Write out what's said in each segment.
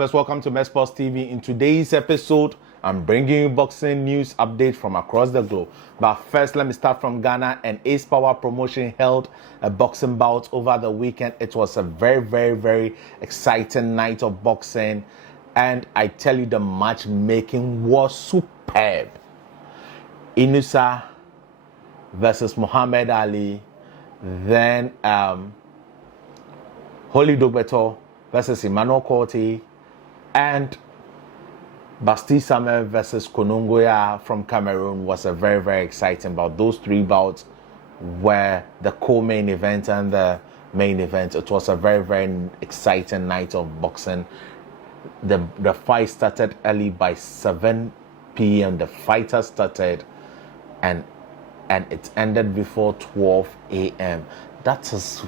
First, welcome to Sports TV. In today's episode, I'm bringing you boxing news updates from across the globe. But first, let me start from Ghana. And Ace Power Promotion held a boxing bout over the weekend. It was a very exciting night of boxing. And I tell you, the matchmaking was superb. Inusa versus Muhammad Ali. Then Holy Dogbeto versus Emmanuel Corti. And Bastille Samuel versus Konongoya from Cameroon was a very exciting bout. Those three bouts were the co-main event and the main event. It was a very exciting night of boxing. The fight started early by 7 p.m. The fighter started and it ended before 12 a.m. That is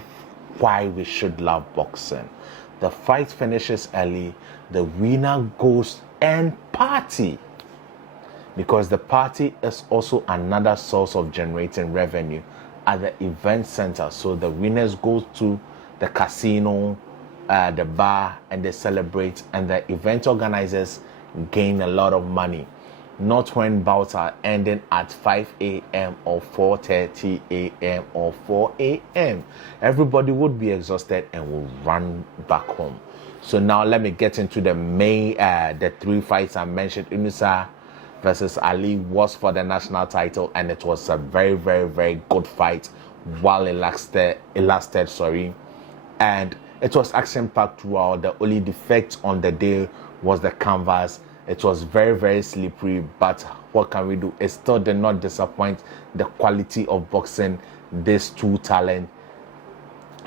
why we should love boxing. The fight finishes early. The winner goes and party, because the party is also another source of generating revenue at the event center. So the winners go to the casino, the bar, and they celebrate, and the event organizers gain a lot of money. Not when bouts are ending at 5 a.m. or 4:30 a.m. or 4 a.m. Everybody would be exhausted and will run back home. So now let me get into the main, the three fights I mentioned. Inusa versus Ali was for the national title, and it was a very good fight while it lasted. And it was action-packed throughout. The only defect on the day was the canvas. It was very slippery, but what can we do? It still did not disappoint the quality of boxing these two talent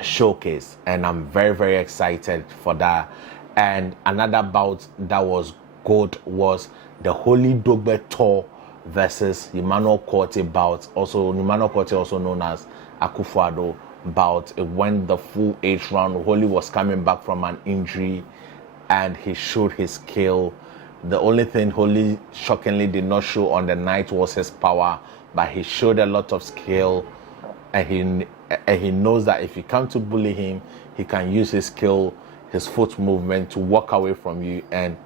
showcase, and I'm very excited for that. And another bout that was good was the Holy Dogbeto versus Emmanuel Corti bout. Also, Emmanuel Corti, also known as Akufo-Addo bout. It went the full 8 round. Holy was coming back from an injury, and he showed his skill. The only thing Holy shockingly did not show on the night was his power, but he showed a lot of skill, and he knows that if you come to bully him, he can use his skill, his foot movement to walk away from you. And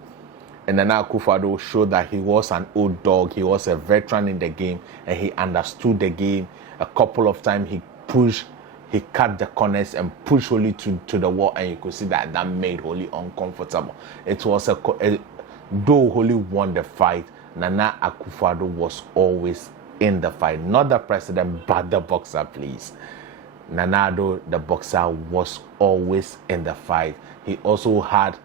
then Akufo-Addo showed that he was an old dog. He was a veteran in the game, and he understood the game. A couple of times he cut the corners and pushed Holy to the wall, and you could see that made Holy uncomfortable. It was though Holy won the fight, Nana Akufo-Addo was always in the fight. Not the president, but the boxer, please. Nana Addo, the boxer, was always in the fight. He also had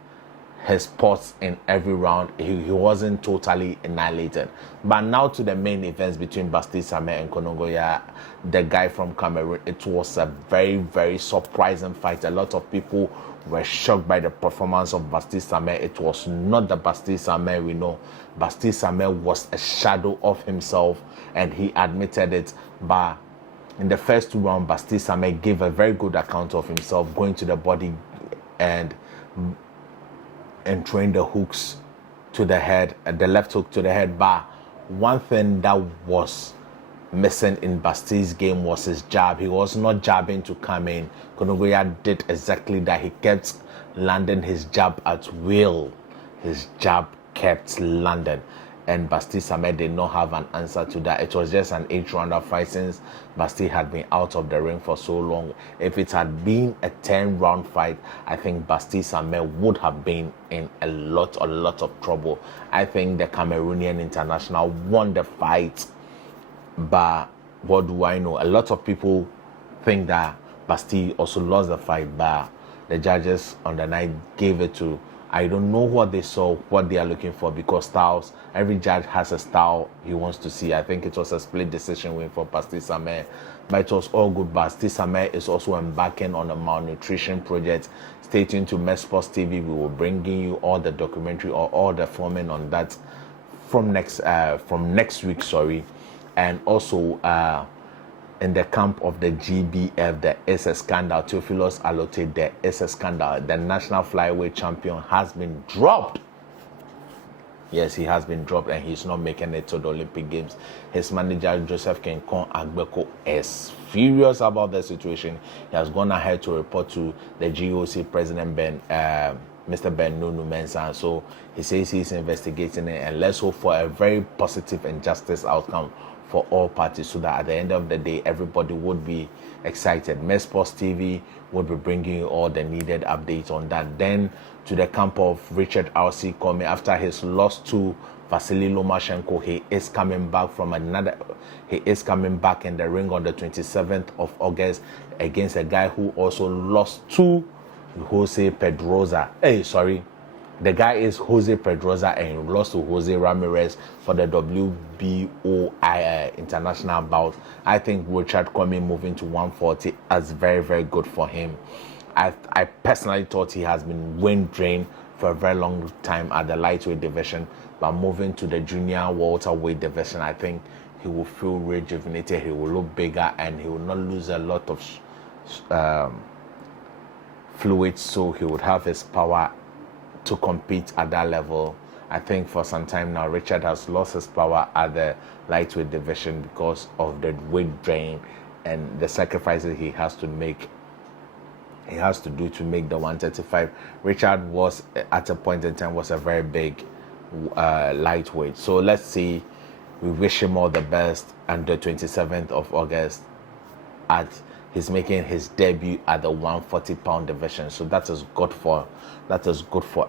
his spots in every round. He wasn't totally annihilated. But now to the main events between Bastille Samuel and Konongoya, the guy from Cameroon. It was a very surprising fight. A lot of people were shocked by the performance of Bastille Samuel. It was not the Bastille Samuel we know. Bastille Samuel was a shadow of himself, and he admitted it. But in the first 2 rounds, Bastille Samuel gave a very good account of himself, going to the body and throwing the hooks to the head, the left hook to the head. But one thing that was missing in Bastille's game was his jab. He was not jabbing to come in. Konongoya did exactly that. He kept landing his jab at will. His jab kept landing, and Bastille Samuel did not have an answer to that. It was just an 8-rounder fight since Bastille had been out of the ring for so long. If it had been a 10-round fight, I think Bastille Samuel would have been in a lot of trouble. I think the Cameroonian international won the fight, but what do I know? A lot of people think that Bastille also lost the fight, but the judges on the night gave it to, I don't know what they saw, what they are looking for, because styles, every judge has a style he wants to see. I think it was a split decision win for Bastille Samuel, but it was all good. Bastille Samuel is also embarking on a malnutrition project. Stay tuned to Sports TV. We will bring you all the documentary or all the filming on that from next week. And also in the camp of the GBF, there is a scandal. Theophilus Allotey, there is a scandal. The national flyweight champion has been dropped. Yes, he has been dropped, and he's not making it to the Olympic Games. His manager, Joseph Kenkon Agbeko, is furious about the situation. He has gone ahead to report to the GOC president, Mr. Ben Nunu Mensah. So he says he's investigating it, and let's hope for a very positive and justice outcome for all parties, so that at the end of the day, everybody would be excited. Sports TV would be bringing you all the needed updates on that. Then to the camp of Richard R.C. Commey, after his loss to Vasily Lomachenko, he is coming back in the ring on the 27th of August against a guy who also lost to Jose Pedrosa. The guy is Jose Pedrosa, and he lost to Jose Ramirez for the WBOI international bout. I think Richard Commey moving to 140 is very, very good for him. I personally thought he has been wind drained for a very long time at the lightweight division, but moving to the junior welterweight division, I think he will feel rejuvenated, he will look bigger, and he will not lose a lot of fluid, so he would have his power to compete at that level. I think for some time now, Richard has lost his power at the lightweight division because of the weight drain and the sacrifices he has to do to make the 135. Richard was at a point in time was a very big lightweight. So let's see. We wish him all the best. And the 27th of August, he's making his debut at the 140-pound division. So that is good for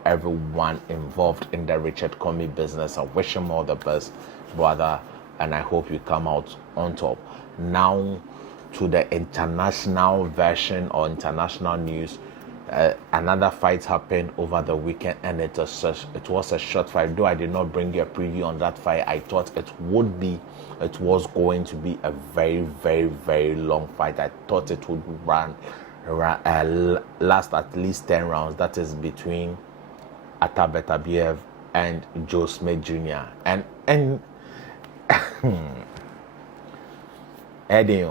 everyone involved in the Richard Commey business. I wish him all the best, brother, and I hope you come out on top. Now to the international version or international news. Another fight happened over the weekend, and it was a short fight. Though I did not bring you a preview on that fight, I thought it was going to be a very, very, very long fight. I thought it would last at least 10 rounds. That is between Artur Beterbiev and Joe Smith Jr. And Eddie.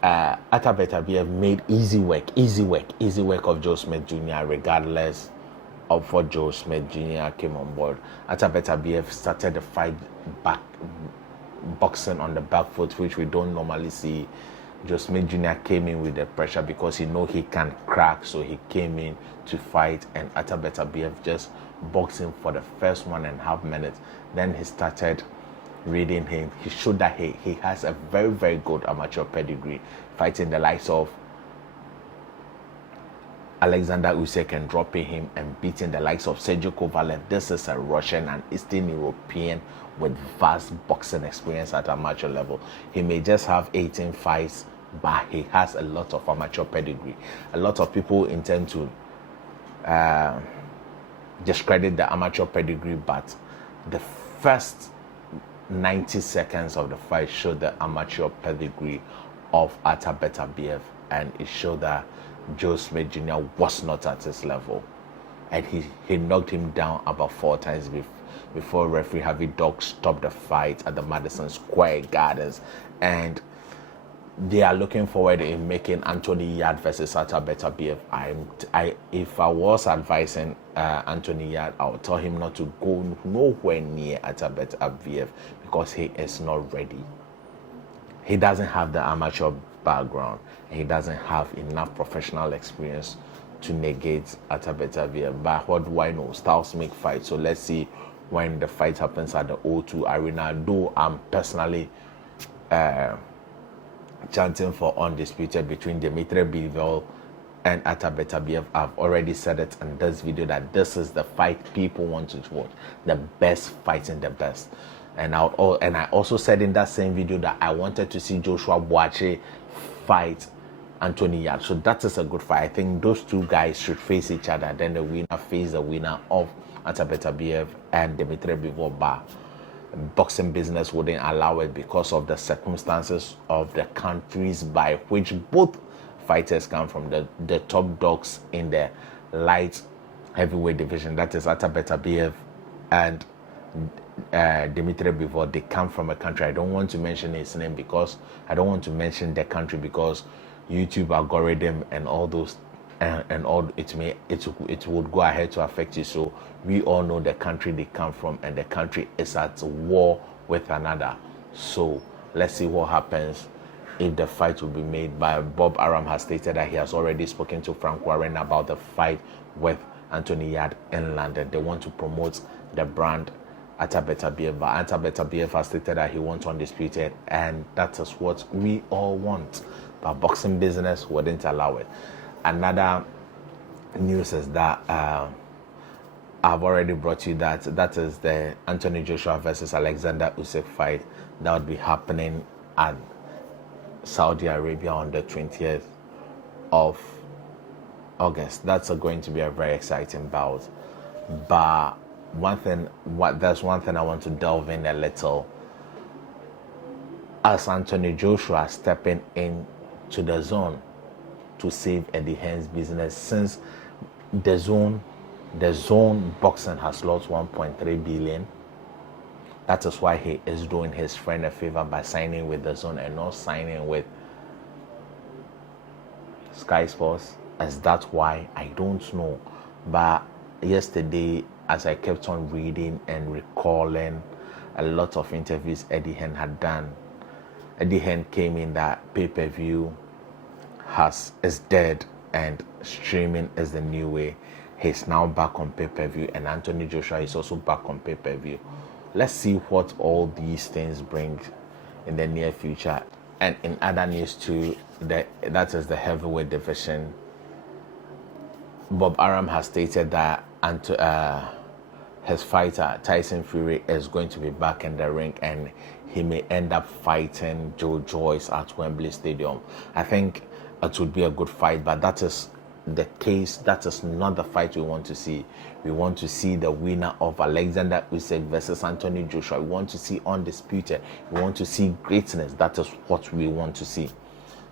Artur Beterbiev made easy work of Joe Smith Jr. regardless of what Joe Smith Jr. came on board. Artur Beterbiev started the fight boxing on the back foot, which we don't normally see. Joe Smith Jr. came in with the pressure because he can crack, so he came in to fight, and Artur Beterbiev just boxed him for the first 1.5 minutes. Then he started reading him. He showed that he has a very, very good amateur pedigree, fighting the likes of Alexander Usyk and dropping him, and beating the likes of Sergio Kovalev. This is a Russian and Eastern European with vast boxing experience at amateur level. He may just have 18 fights, but he has a lot of amateur pedigree. A lot of people intend to discredit the amateur pedigree, but the first 90 seconds of the fight showed the amateur pedigree of Artur Beterbiev, and it showed that Joe Smith Jr. was not at his level, and he knocked him down about 4 times before referee Harvey Dog stopped the fight at the Madison Square Gardens. And they are looking forward in making Anthony Yarde versus Artur Beterbiev. If I was advising Anthony Yarde, I would tell him not to go nowhere near Artur Beterbiev because he is not ready. He doesn't have the amateur background, and he doesn't have enough professional experience to negate Artur Beterbiev. But what do I know? Styles make fights. So let's see when the fight happens at the O2 Arena. Though I'm personally chanting for undisputed between Dimitri Bivol and Artur Beterbiev. I've already said it in this video that this is the fight people want to watch, the best fighting the best. And I also said in that same video that I wanted to see Joshua Buatsi fight Anthony Yarde. So that is a good fight. I think those two guys should face each other. Then the winner face the winner of Artur Beterbiev and Dimitri Bivol. But boxing business wouldn't allow it because of the circumstances of the countries by which both fighters come from. The top dogs in the light heavyweight division, that is Artur Beterbiev and Dimitri Bivol, they come from a country. I don't want to mention his name because I don't want to mention the country because YouTube algorithm and all those and all it would go ahead to affect you. So we all know the country they come from, and the country is at war with another. So let's see what happens if the fight will be made. By Bob Arum has stated that he has already spoken to Frank Warren about the fight with Anthony Yard in London. They want to promote the brand Atabeta BF. Atabeta BF has stated that he wants undisputed, and that is what we all want. But boxing business wouldn't allow it. Another news is that I've already brought you that is the Anthony Joshua versus Alexander Usyk fight that would be happening at Saudi Arabia on the 20th of August. That's going to be a very exciting bout. But there's one thing I want to delve in a little. As Anthony Joshua stepping into the zone to save Eddie Hearn's business, since the zone boxing has lost 1.3 billion. That is why he is doing his friend a favor by signing with the zone and not signing with Sky Sports. As that's why, I don't know. But yesterday, as I kept on reading and recalling a lot of interviews Eddie Hearn had done, Eddie Hearn came in that pay-per-view is dead and streaming is the new way. He's now back on pay-per-view, and Anthony Joshua is also back on pay-per-view. Let's see what all these things bring in the near future. And in other news too, that is the heavyweight division. Bob Arum has stated that his fighter Tyson Fury is going to be back in the ring, and he may end up fighting Joyce at Wembley Stadium. I think it would be a good fight, but that is the case. That is not the fight we want to see. We want to see the winner of Alexander Usyk versus Anthony Joshua. We want to see undisputed. We want to see greatness. That is what we want to see.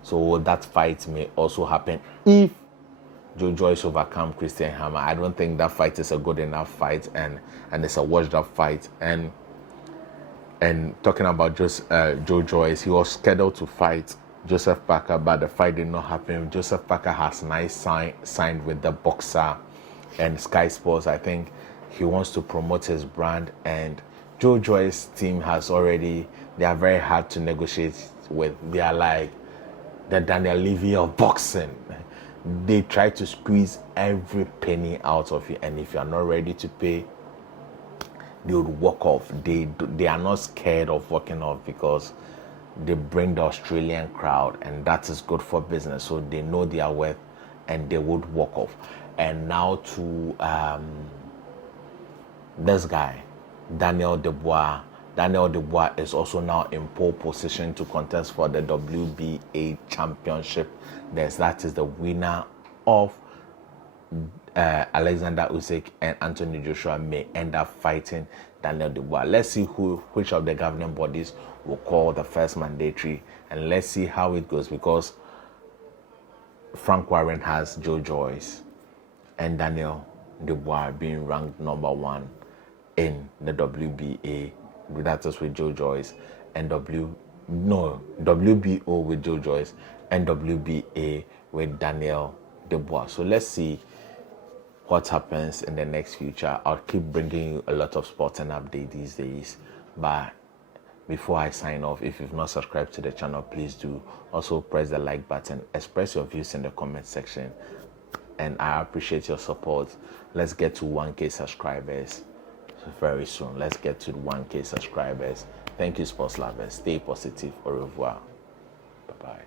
So that fight may also happen if Joyce overcome Christian Hammer. I don't think that fight is a good enough fight, and it's a washed up fight. And talking about Joyce, he was scheduled to fight Joseph Parker, but the fight did not happen. Joseph Parker has signed with the boxer and Sky Sports. I think he wants to promote his brand, and Joyce's team they are very hard to negotiate with. They are like the Daniel Levy of boxing. They try to squeeze every penny out of you, and if you are not ready to pay, they would walk off. They are not scared of walking off because they bring the Australian crowd, and that is good for business. So they know their worth, and they would walk off. And now to this guy, Daniel Dubois. Daniel Dubois is also now in pole position to contest for the WBA championship. That is the winner of Alexander Usyk, and Anthony Joshua may end up fighting Daniel Dubois. Let's see which of the governing bodies will call the first mandatory, and let's see how it goes, because Frank Warren has Joyce and Daniel Dubois being ranked number 1 in the WBA. That is with Joyce, and WBO with Joyce, and WBA with Daniel Dubois. So let's see what happens in the next future. I'll keep bringing you a lot of sporting updates these days. But before I sign off, if you've not subscribed to the channel, please do. Also press the like button. Express your views in the comment section, and I appreciate your support. Let's get to 1K subscribers very soon. Let's get to 1K subscribers. Thank you, sports lovers. Stay positive. Au revoir. Bye-bye.